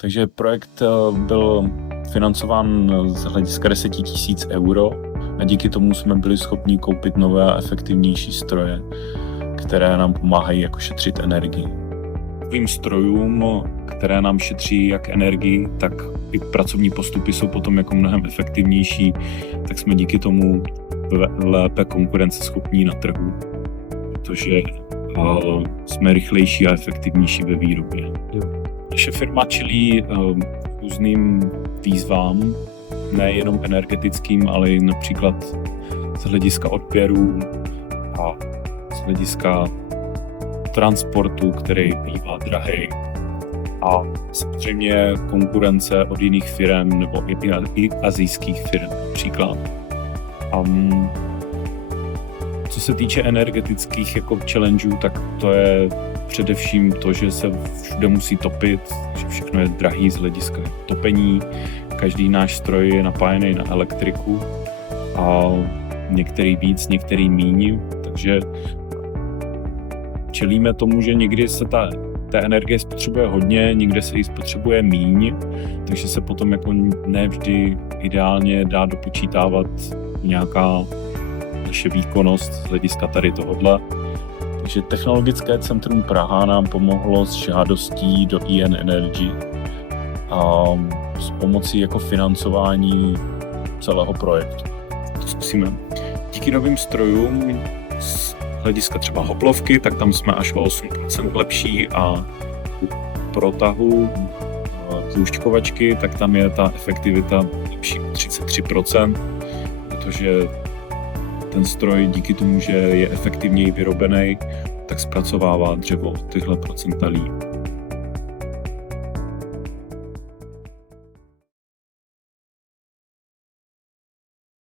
Takže projekt byl financován z hlediska 10 000 € a díky tomu jsme byli schopni koupit nové a efektivnější stroje, které nám pomáhají jako šetřit energii. Takovým strojům, které nám šetří jak energii, tak i pracovní postupy jsou potom jako mnohem efektivnější, tak jsme díky tomu lépe konkurenceschopní na trhu, protože jsme rychlejší a efektivnější ve výrobě. Naše firma čelí různým výzvám, nejenom energetickým, ale i například z hlediska odběrů a z hlediska transportu, který bývá drahý, a samozřejmě konkurence od jiných firm nebo i asijských firm například. Co se týče energetických jako challengeů, tak to je především to, že se všude musí topit, že všechno je drahý z hlediska topení. Každý náš stroj je napájený na elektriku a některý víc, některý míň, takže čelíme tomu, že někdy se té energie spotřebuje hodně, někde se jí spotřebuje míň, takže se potom jako nevždy ideálně dá dopočítávat nějaká naše výkonnost z hlediska tady tohodle. Takže Technologické centrum Praha nám pomohlo s žádostí do EN Energy a s pomocí jako financování celého projektu. To zkusíme. Díky novým strojům z hlediska třeba hoplovky, tak tam jsme až o 8% lepší, a u protahu tloušťkovačky, tak tam je ta efektivita lepší o 33%, protože ten stroj díky tomu, že je efektivněji vyrobený, tak zpracovává dřevo tyhle procenta líp.